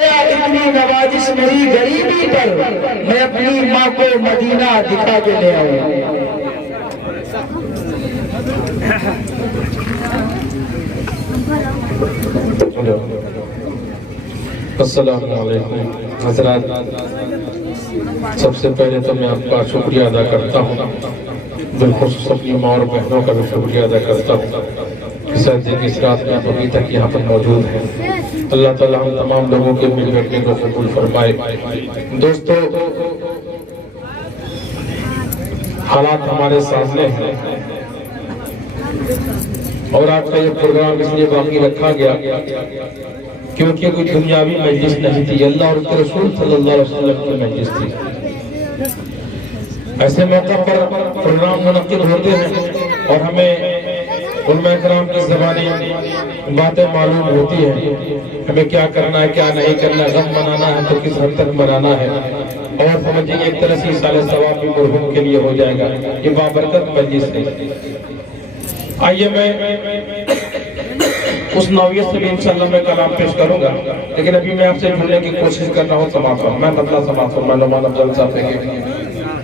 اتنی نوازش میری غریبی پر، میں اپنی ماں کو مدینہ دکھا کے لے آؤں. السلام علیکم حضرات. سب سے پہلے تو میں آپ کا شکریہ ادا کرتا ہوں، بالخصوص اپنی ماں اور بہنوں کا بھی شکریہ ادا کرتا ہوں کہ سردی کی اس رات میں آپ ابھی تک یہاں پر موجود ہیں. اللہ تعالیٰ ہم تمام لوگوں کے مل بیٹھنے کو قبول فرمائے. دوستو، حالات ہمارے سامنے ہیں اور آج کا یہ پروگرام اس لیے باقی رکھا گیا کیونکہ کوئی دنیاوی مجلس نہیں تھی، اللہ اور اس کے رسول صلی اللہ علیہ وسلم کی مجلس تھی. ایسے موقع پر پروگرام منعقد ہوتے ہیں اور ہمیں علماء کرام کی زبانی باتیں معلوم ہوتی ہیں، ہمیں کیا کرنا ہے کیا نہیں کرنا ہے، غم منانا ہے تو کس حد تک منانا ہے، اور سمجھیں ایک طرح سے سال ثواب بھی مرحوم کے لیے ہو جائے گا. یہ بابرکت مجلس ہے. آئیے میں اس نوعیت سے بھی انشاءاللہ میں کلام پیش کروں گا، لیکن ابھی میں آپ سے جڑنے کی کوشش کر رہا ہوں. سماعت فرمائیں، میں بدلا سماعت فرمائیں. نعمان افضل صاحب کے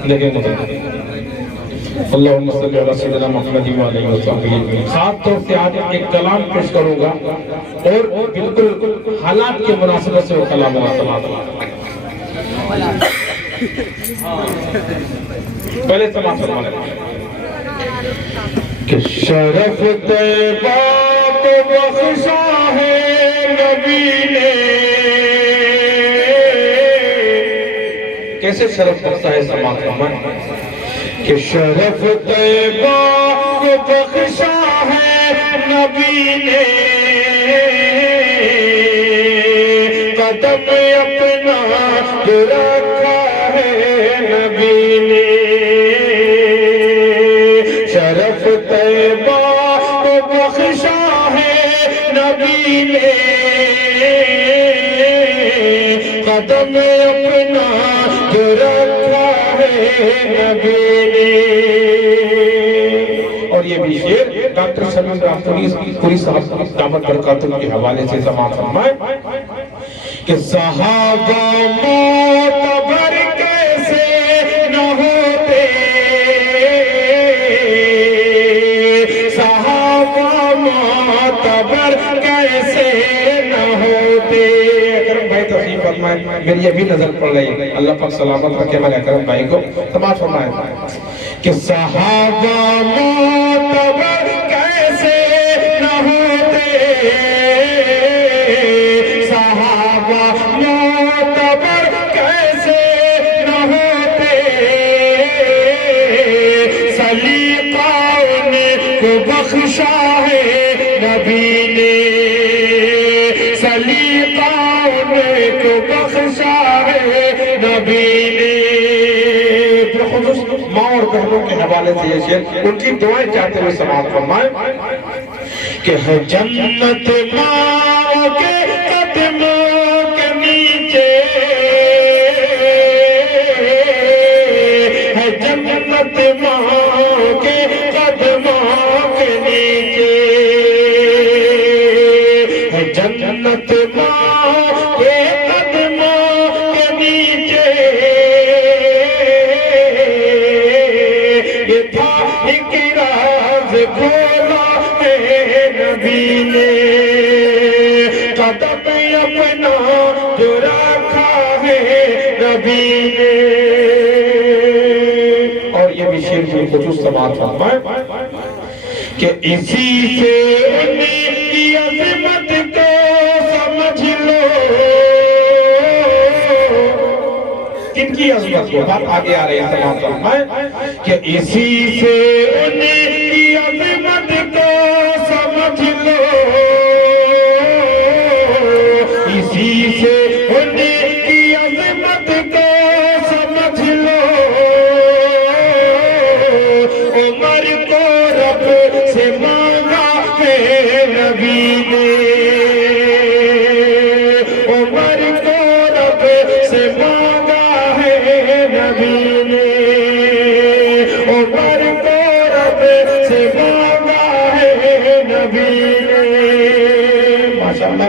لیکن اللہم صلی علی سیدنا محمد وعلیہ وسلم. خاص طور سے آج ایک کلام پیش کروں گا اور بالکل حالات کے مناسبت سے وہ کلام ہوگا. پہلے سماعت فرمائیں کہ شرف طیبہ کو بخشا ہے نبی نے. کیسے شرف بخشا ہے؟ سماعت فرمائیں کہ شرف طیبہ کو بخشا ہے نبی نے، قدم اپنا رکھا ہے نبی نے. شرف طیبہ کو بخشا ہے نبی نے، قدم اپنا رکھا ہے نبی نے. اور یہ بھی شعر ڈاکٹر شمیم پوری صاحب دامت برکاتہ کے حوالے سے سماعت فرمائیں کہ صحابہ معتبر کیسے نہ ہوتے، صحابہ معتبر کیسے نہ ہوتے. اکرم بھائی تشریف فرمائیں، میری یہ بھی نظر پڑ رہی ہے، اللہ پاک سلامت رکھے میرے اکرم بھائی کو. سماعت فرمائیں کہ صحابہ معتبر کیسے نہ ہوتے، صحابہ معتبر کیسے نہ ہوتے، سلیقہ ان کو بخشا ہے نبی نے، سلیقہ ان کو بخشا ہے نبی نے. ماں اور بہنوں کے حوالے سے یہ شعر ان کی دعائیں چاہتے ہوئے سماعت فرمائیں کہ ہے جنت ماں کے قدموں کے نیچے، ہے جنت ماں کے قدموں کے نیچے، ہے جنت ماں کے قدموں کے نیچے. ایک راز کھولا ہے نبی نے، قدم اپنا جو رکھا ہے نبی نے. اور یہ بھی شعر کی خصوص سماعت فرمائیں کہ اسی سے ان کی عظمت کو سمجھ لو. کن کی عظمت کو؟ بات آگے آ رہی ہے. سماعت فرمائیں کہ اسی سے ان کی عظمت کو سمجھ لو، اسی سے ان کی عظمت کو سمجھ لو. عمر کو رب سے مانگا ہے نبی نے، عمر کو رب سے مانگا ہے نبی نے، عمر کو رب سے مانگا ہے نبی نے. ماشاءاللہ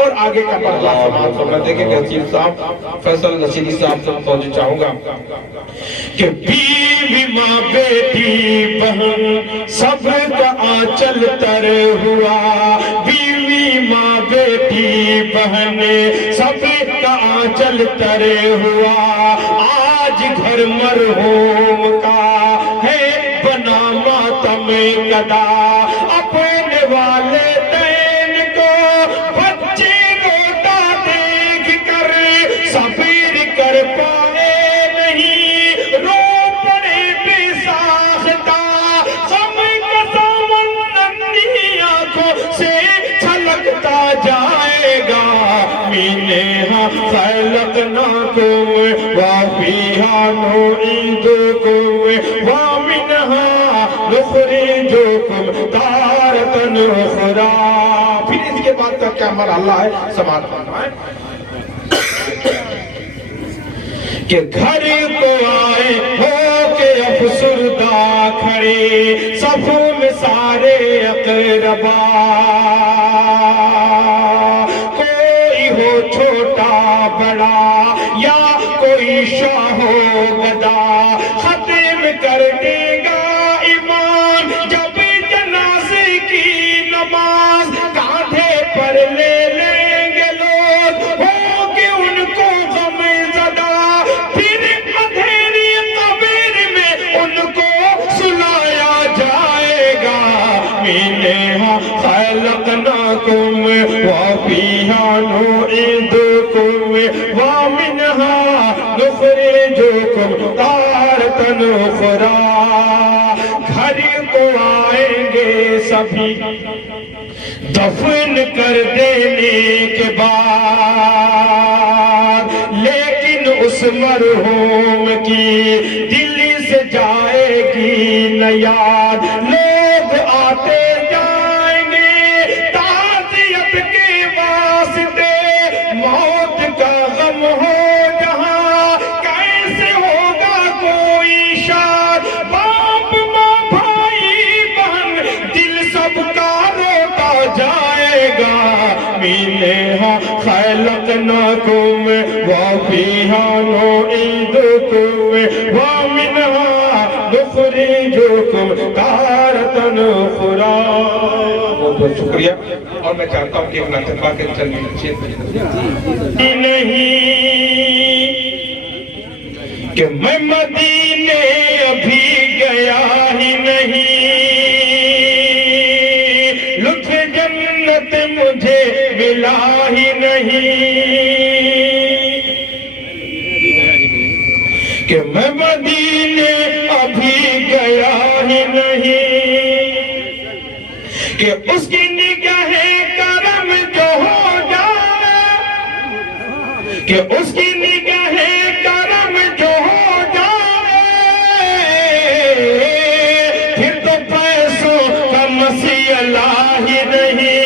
اور آگے کا مرحلہ سماعت سننا دیکھیں کہ حسین صاحب فیصل رشیدی صاحب سے توجہ چاہوں گا کہ بیوی ماں بیٹی بہن صبر کا آنچل تر ہوا، بیوی ماں بیٹی بہن صبر کا آنچل تر ہوا، آج گھر مرحوم کا ہے بنا ماتم کدا، اپنے والدین کو بچے روتا دیکھ کر صبر کر پائے نہیں، رو پڑے بے ساختہ، غم کا سامن ننھی آنکھوں سے چھلکتا جائے گا، منہا خلقناکم وفیہا نعیدکم ومنہا نخرجکم تارۃ اخری۔ پھر اس کے بعد کا کیا مرحلہ ہے سماعت فرمائیں کہ گھر کو آئے ہو کے افسردہ کھڑے صف میں سارے اقربا، کوئی ہو چھوٹا بڑا یا کوئی شاہ و گدا، ختم کر دے گا ایمان جب جنازے کی نماز، کاندھے پر لے لیں گے لوگ ہو کے ان کو غم زدہ، پھر اندھیری قبر میں ان کو سلایا جائے گا، منہا خلقناکم وفیہا نعیدکم ومنہا نخرجکم تارۃ اخری۔ گھر کو آئیں گے سبھی دفن کر دینے کے بعد، لیکن اس مرحوم کی دل سے جائے گی نہ یاد، لوگ آتے جائیں گے تعزیت کے واسطے، موت کا غم ہو جہاں کیسے ہوگا کوئی شاد، باپ ماں بھائی بہن دل سب کا روتا جائے گا، منہا خلقناکم وفیہا نعیدکم ومنہا نخرجکم تارۃ اخری۔ بہت بہت شکریہ، اور میں چاہتا ہوں کہ ایک ناطقہ کے چلنے نہیں کہ میں مدینے ابھی گیا ہی نہیں، لطف جنت مجھے ملا ہی نہیں، کہ میں مدینے ابھی گیا ہی نہیں، کہ اس کی نگاہ کرم جو ہو جائے، کہ اس کی نگاہ کرم جو ہو جائے، پھر تو پیسوں کا مسئلہ ہی نہیں،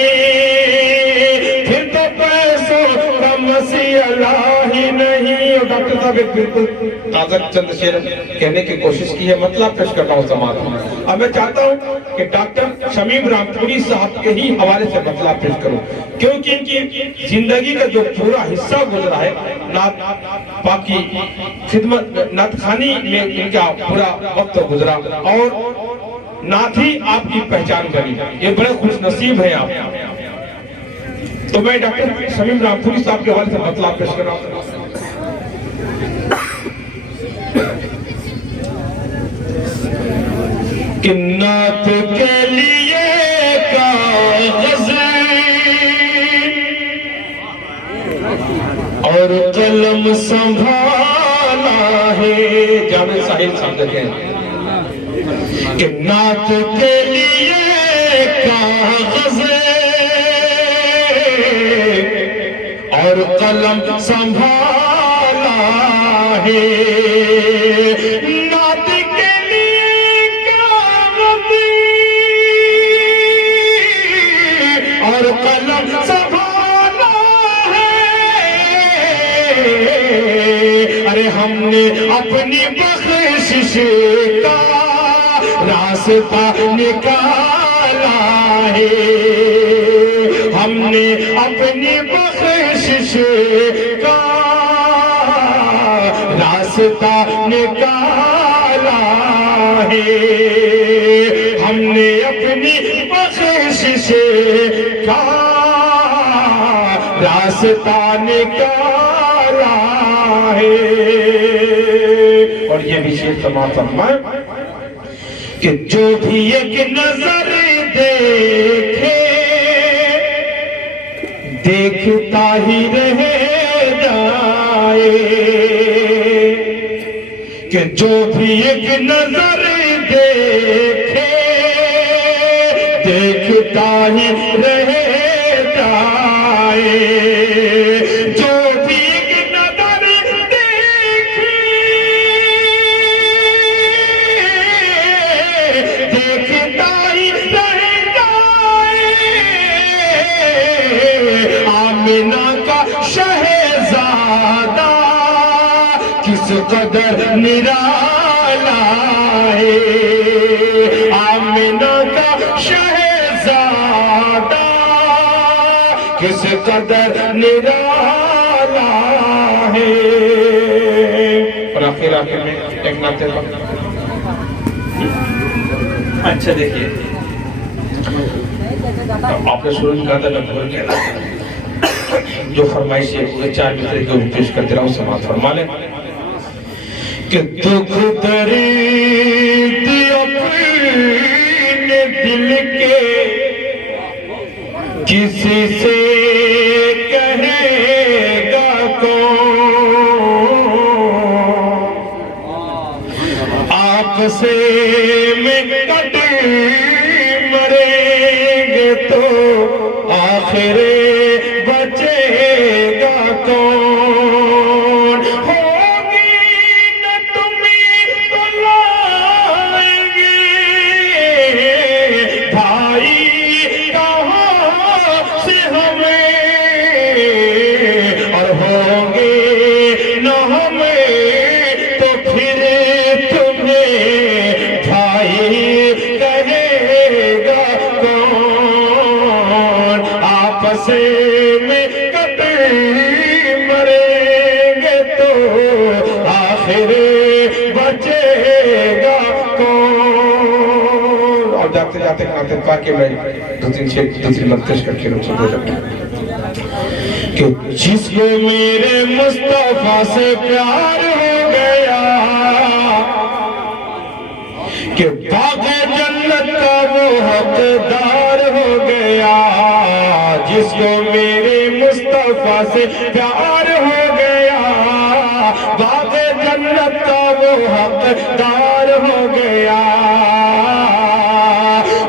پھر تو پیسوں کا مسئلہ ہی نہیں۔ اور ڈاکٹر صاحب ایک بالکل تازہ چند شعر کہنے کی کوشش کی ہے، مطلب پیش کرتا ہوں سماعت میں۔ اب میں چاہتا ہوں کہ ڈاکٹر شمیم رامپوری صاحب کے ہی حوالے سے مطلب پیش کروں، کیونکہ ان کی زندگی کا جو پورا حصہ گزرا ہے نعت پاک کی خدمت، نعت خوانی میں ان کا پورا وقت گزرا، اور نعت ہی آپ کی پہچان بنی، یہ بڑے خوش نصیب ہیں آپ۔ تو میں ڈاکٹر شمیم رامپوری صاحب کے حوالے سے مطلب پیش کر رہا ہوں۔ کہ نعت کے لیے کاغذ اور قلم سنبھالا ہے، جامع ساحل صاحب کہتے ہیں کہ نعت کے لیے کاغذ اور قلم سنبھالا ہے، نعت کے لیے کاغذ اور قلم سنبھالا ہے، ارے ہم نے اپنی بخشش کا راستہ نکالا ہے ہم نے اپنی بخشش کا راستہ نکالا ہے ہم نے اپنی بخشش کا راستہ نکالا ہے اور یہ بھی شعر سماعت فرمائیں کہ جو بھی ایک نظر دیکھے دیکھتا ہی رہ جائے کہ جو بھی ایک نظر دیکھے دیکھتا ہی رہ جائے جو بھی ایک نظر دیکھے دیکھتا ہی رہ جائے آمنہ کا شہزادہ کس قدر نرالا ہے آمنہ کا شہزادہ کس قدر نرالا ہے اور آخر میں ایک نعت اچھا دیکھیے آپ نے شروع کہا تھا میں بھول گیا جو فرمائش ہے وہ 4 مصرے کے پیش کرتے رہا ہوں سماعت فرما لیں کہ دکھ درد اپنے دل کے کسی سے کہے گا کون آپ سے میں کٹ مریں گے تو آخر بچے گا کون ہوگی نہ تمہیں بلائیں گے بھائی کہاں سے ہمیں اور ہوں گے نہ ہمیں تو پھر تمہیں بھائی کہے گا کون آپس میں کٹ مریں گے تو آخر بچے گا کون اور جاتے جاتے نعت پاک کے میں دوسری مرتش کر کے رکھ سکو کہ جس کو میرے مصطفیٰ سے پیار ہو گیا کہ باغ جنت کا وہ حقدار ہو گیا جس کو میرے مصطفیٰ سے پیار ہو گیا باغ جنت کا وہ حقدار ہو گیا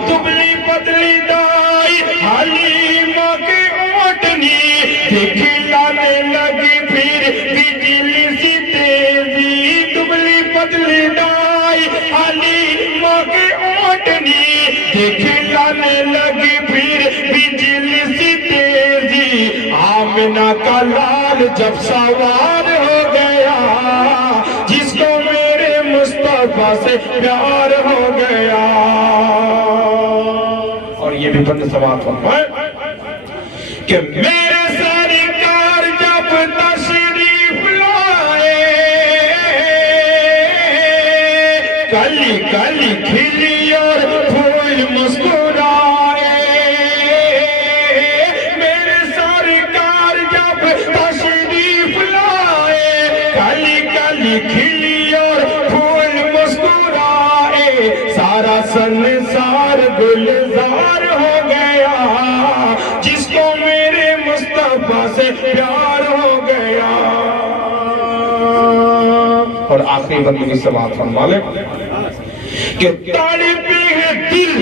دبلی پتلی دائی حلیمہ کی اوٹنی دکھلانے لگی پھر بجلی سی تیزی دبلی پتلی دائی حلیمہ کی اوٹنی دکھلانے لگی پھر بجلی سی تیزی آمنہ کا لال جب سوار ہو گیا جس کو میرے مصطفیٰ سے پیار ہو گیا اور یہ بھی بند سماعت فرمائیں کہ میرے سرکار جب تشریف لائے کلی کلی کھلی اور پھول مسکرائے میرے سرکار جب تشریف لائے کلی کلی کھلی اور پھول مسکرائے سارا سنسار گلزار ہو گیا جس کو میرے مصطفیٰ سے پیار ہو گیا اور آخری بندی کی سماعت فرما لیں کہ تڑپے ہیں دل